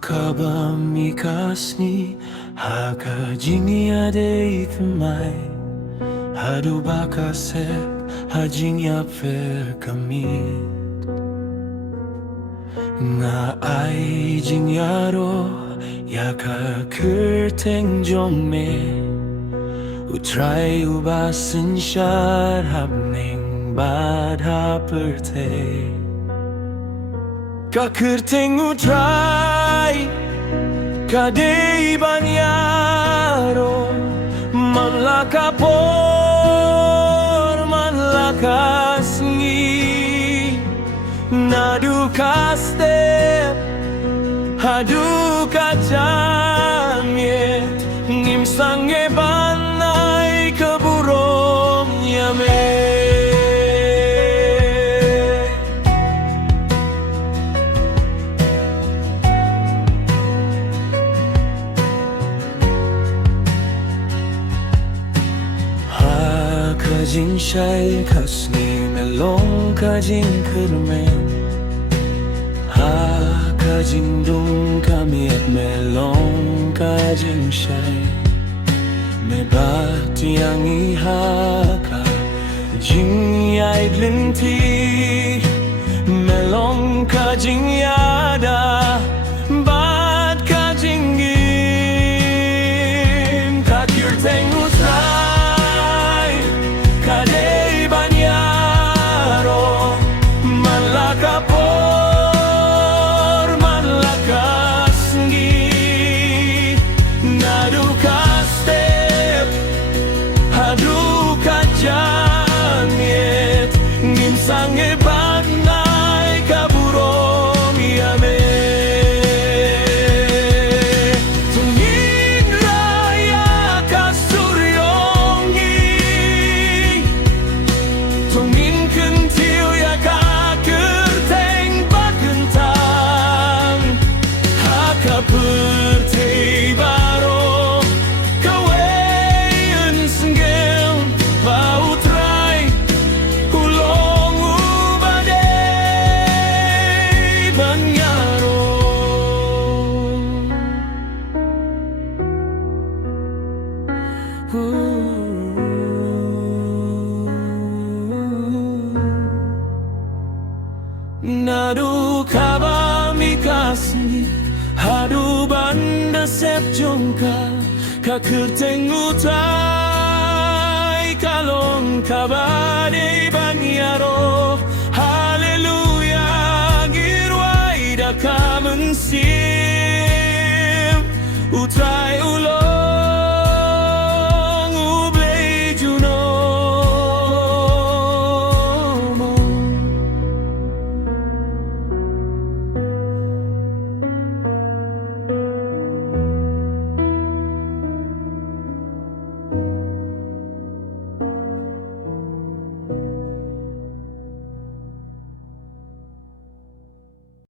ka ba mikasni Hakajingya de itmai Hadu bakasep hajingya fer kami Nga ai jingyaro yaka kerteng jome Utrai ubasin syarhab ning badha perte Ka kerteng utrai kadei banyaro Manlaka por manlaka sengi Nadu kaste hadu kacamye Ngimsange banai keburong yame Kajing shai kasni melong kajing kermen Ha kajing dung kamiet melong kajing shai Me bati yang iha ka jing yai glinti melong kajing yada bat kajing gin kakir tengu kadei banyaro manlaka por manlaka sengi nadu kastep hadu kajangit ngimsange banai kaburong yame tungin raya kasuryongi Tungin kentiu ya kaker teng bakentang Haka pertei baro kaweun senggel bau trai ulong ubadei banyaro Nadu kaba mikasni hadu banda sep jongka kakerteng utai kalong kaba de banyaro